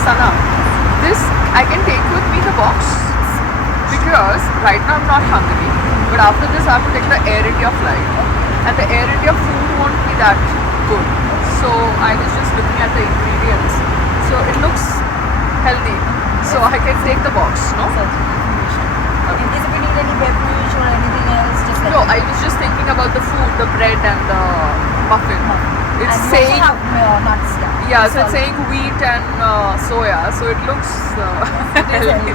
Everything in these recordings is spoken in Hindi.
Sana, this I can take with me the box because right now I'm not hungry. But after this, I have to take the Air India flight, and the Air India food won't be that good. So I was just looking at the ingredients. So it looks healthy. So I can take the box, no? In case if you need any beverage or anything else, just let No, me I was just thinking about the food, the bread and the muffin. It's and saying, you also have nuts, yeah, so That's it's all. saying wheat and soya, so it looks healthy.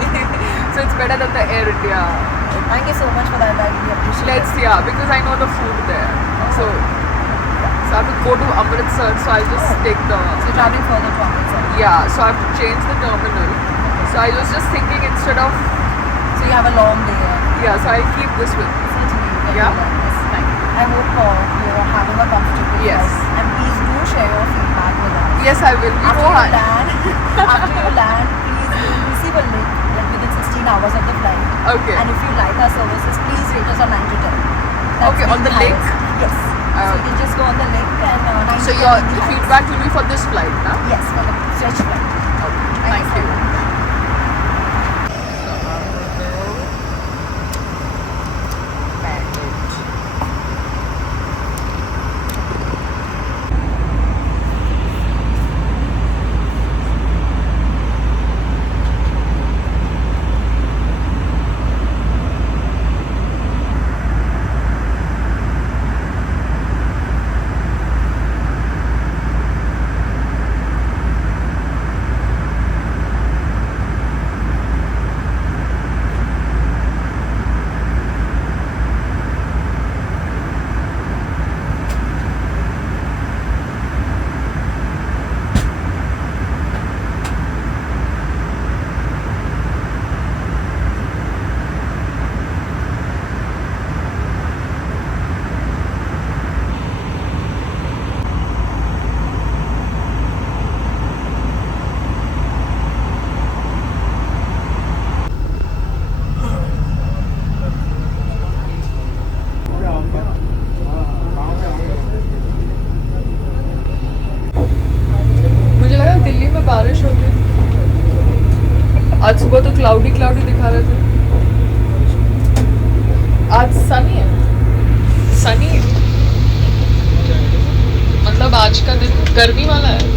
So it's better than the Air India. Thank you so much for that. I really appreciate it. Yeah, because I know the food there. So I have to go to Amritsar, so I'll just take the, So you're traveling further to Amritsar. yeah, so I have to change the terminal. So I was just thinking instead of, So you have a long day. yeah, so I'll keep this with me. Certainly you can Yeah? do that. Yes. Thank you. I hope you're having a comfortable Yes. flight. And please do share your feedback with us. Yes, I will. You After know, you land, please you will receive a link like within 16 hours of the flight. Okay. And if you like our services, please rate us on 9 to 10. That's Okay, on the highest. link? Yes. So you can just go on the link and 9 So to 10 your will be highest. feedback will be for this flight, huh? Yes, for the stretch flight. Okay. Thank so you. much. मुझे लगा दिल्ली में बारिश होगी. आज सुबह तो क्लाउडी दिखा रहे थे. आज सनी है. सनी मतलब आज का दिन गर्मी वाला है.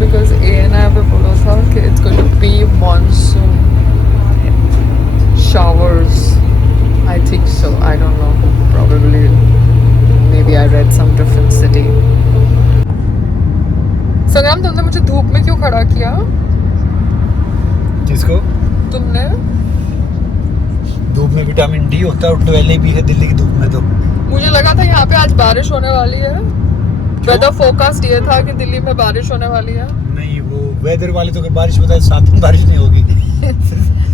Because ANI पे बोला था कि it's going to be monsoon showers. I think so. I don't know. Probably. Maybe I read some different city. संग्राम, तुमने मुझे धूप में क्यों खड़ा किया? जिसको तुमने? धूप में विटामिन डी होता है और 12 भी है दिल्ली की धूप में तो. मुझे लगा था यहाँ पे आज बारिश होने वाली है. वेदर फोरकास्ट ये था कि दिल्ली में बारिश होने वाली है. नहीं, वो वेदर वाले तो अगर बारिश बताए साथ में बारिश नहीं होगी.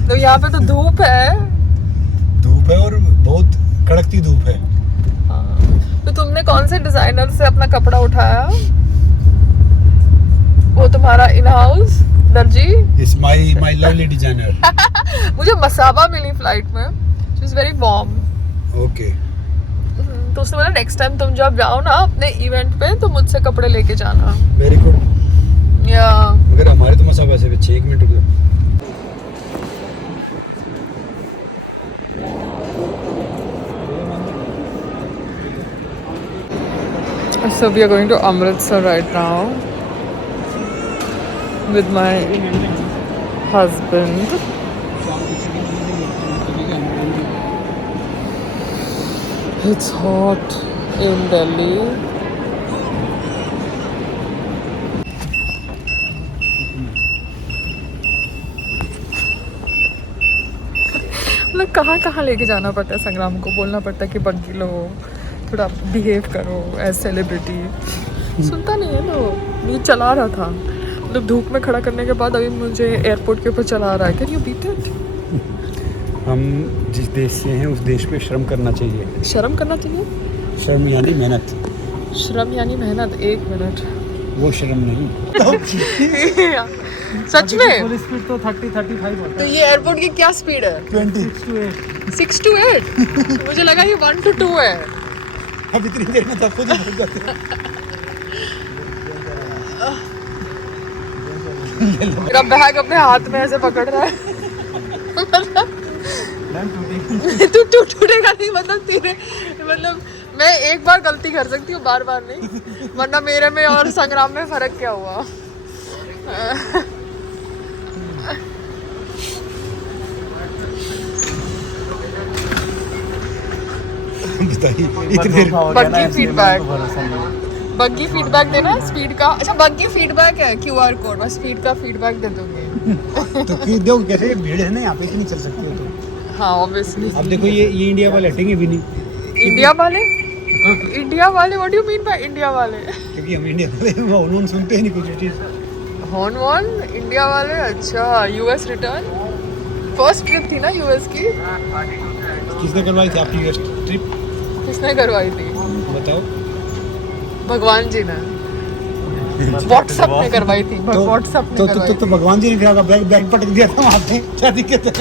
तो यहाँ पे तो धूप है. धूप है और बहुत कड़कती धूप है. तो तुमने कौन से डिजाइनर से अपना कपड़ा उठाया? वो तुम्हारा इन हाउस दर्जी? It's my lovely designer. मुझे मसाबा मिली फ्लाइट में. She is very warm. Okay. तो उसने बोला नेक्स्ट टाइम तुम जब जाओ ना अपने इवेंट पे तो मुझसे कपड़े लेके जाना. Very good. या मगर हमारे तो मसाबा से पीछे 1 मिनट रुको. So we are going to Amritsar right now with my husband. It's hot in Delhi. मतलब कहाँ कहाँ लेके जाना पड़ता है संग्राम को. बोलना पड़ता है कि बग्गी लो, थोड़ा बिहेव करो एज सेलिब्रिटी. सुनता नहीं है तो मुझे चला रहा था. मतलब धूप में खड़ा करने के बाद अभी मुझे एयरपोर्ट के ऊपर चला रहा है. Can you beat it? हम जिस देश से हैं उस देश पे श्रम करना चाहिए. शर्म करना चाहिए. श्रम यानी मेहनत. श्रम यानी मेहनत. 1 मिनट. वो श्रम नहीं. सच में? फुल स्पीड तो 30-35 होता तो ये एयरपोर्ट की क्या स्पीड है? 20. 6 to 8. मुझे लगा ये 1 to 2 है. अब इतनी देर में तो खुद ही भूल जाते हैं. मेरा बैग अपने हाथ में ऐसे पकड़ रहा है तू टूटेगा नहीं, मतलब तेरे, मतलब मैं एक बार गलती कर सकती हूँ, बार बार नहीं, वरना मेरे में और संग्राम में फर्क क्या हुआ। बताइए इतने बग्गी फीडबैक, बग्गी फीडबैक देना स्पीड का। अच्छा बग्गी फीडबैक है QR कोड, मैं स्पीड का फीडबैक दे दूंगी। तो क्यों दो, कैसे भीड़ है ना यहाँ पे, इतनी चल सकती हो तो। हाँ ऑब्वियसली। अब देखो ये इंडिया वाले हटेंगे भी नहीं, इंडिया वाले, इंडिया वाले, what do you mean by India वाले? क्योंकि हम इंडिया वाले वो उन्होंने सुनते ही नहीं कुछ चीज़। हॉर्न वॉर्न इंडिया वाले, अच्छा US रिटर्न, फर्स्ट ट्रिप थी ना US की, किसने करवाई थी आपकी यूएस ट्रिप, किसने करवाई थी? बताओ। भगवान जी ने, व्हाट्सएप ने करवाई थी, व्हाट्सएप ने करवाई तो भगवान जी ने क्या बैग पटक दिया था वहाँ पे, क्या दिक्कत है?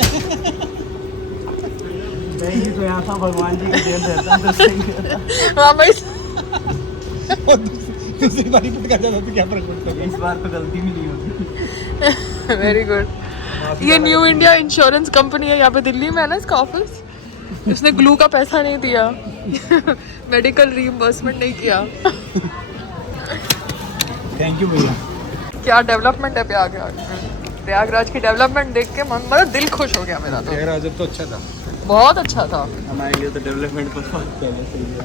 नहीं तो यहाँ था भगवान जी की जेल रहता तो सही रहता। हाँ भाई, और दूसरी बारी पटका जाता तो क्या फर्क पड़ता है? इस बार तो गलती भी नहीं होती। Very good. ये न्यू इंडिया इंश्योरेंस कंपनी है यहाँ पे दिल्ली में है ना, इसका ऑफिस। उसने ग्लू का पैसा नहीं दिया, मेडिकल रीइंबर्समेंट नहीं किया। थैंक यू भैया। क्या डेवलपमेंट है प्रयागराज की डेवलपमेंट देख के मन, मतलब दिल खुश हो गया मेरा तो। प्रयागराज तो अच्छा था, बहुत अच्छा था। हमारे लिए तो डेवलपमेंट पर बात पहले से ही है।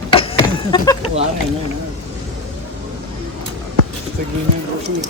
वहाँ रहना है ना।